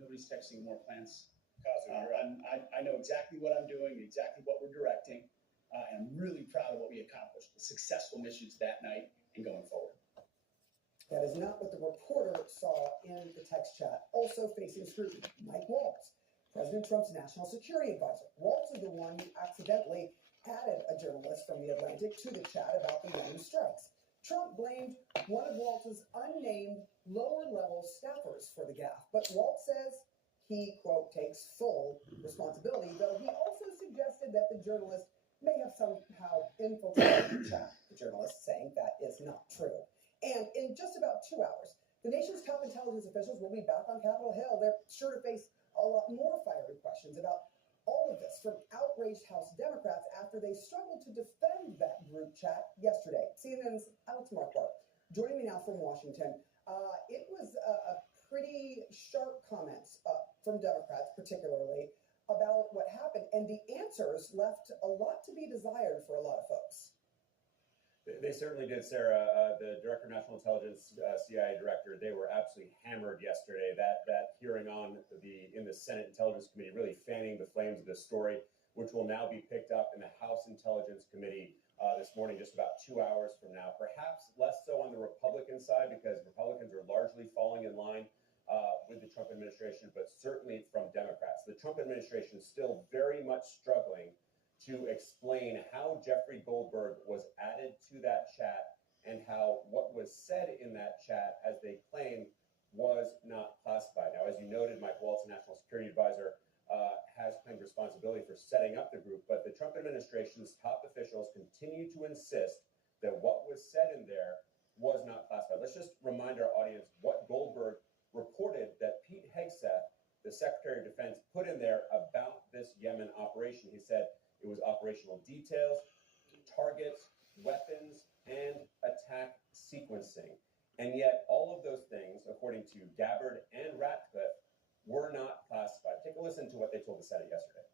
Nobody's texting more plants. I know exactly what I'm doing, exactly what we're directing, and I'm really proud of what we accomplished. The successful missions that night and going forward. That is not what the reporter saw in the text chat. Also facing scrutiny, Mike Waltz, President Trump's national security advisor. Waltz is the one who accidentally added a journalist from The Atlantic to the chat about the Yemen strikes. Trump blamed one of Waltz's unnamed lower-level staffers for the gaffe, but Waltz says he, quote, takes full responsibility, though he also suggested that the journalist may have somehow infiltrated the chat. The journalist saying that is not true. And in just about 2 hours, the nation's top intelligence officials will be back on Capitol Hill. They're sure to face a lot more fiery questions about all of this from outraged House Democrats after they struggled to defend that group chat yesterday. CNN's Alex Marquardt joining me now from Washington. It was a pretty sharp comments from Democrats, particularly, about what happened, and the answers left a lot to be desired for a lot of folks. They certainly did, Sarah. The Director of National Intelligence, CIA Director, they were absolutely hammered yesterday. That hearing in the Senate Intelligence Committee really fanning the flames of this story, which will now be picked up in the House Intelligence Committee this morning, just about 2 hours from now. Perhaps less so on the Republican side, because Republicans are largely falling in line with the Trump administration, but certainly from Democrats. The Trump administration is still very much struggling to explain how Jeffrey Goldberg was added to that chat and how what was said in that chat, as they claim, was not classified. Now, as you noted, Mike Waltz, National Security Advisor, has claimed responsibility for setting up the group, but the Trump administration's top officials continue to insist that what was said in there was not classified. Let's just remind our audience what Goldberg reported that Pete Hegseth, the Secretary of Defense, put in there about this Yemen operation. He said it was operational details, targets, weapons, and attack sequencing. And yet all of those things, according to Gabbard and Ratcliffe, were not classified. Take a listen to what they told the Senate yesterday.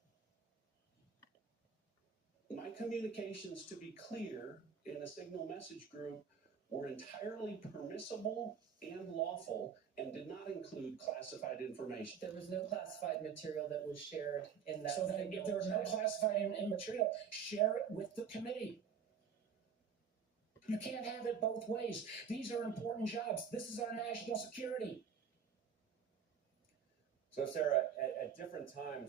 My communications, to be clear, in the Signal Message Group were entirely permissible and lawful and did not include classified information. There was no classified material that was shared in that. So then if there was no classified material, share it with the committee. You can't have it both ways. These are important jobs. This is our national security. So, Sarah, at different times,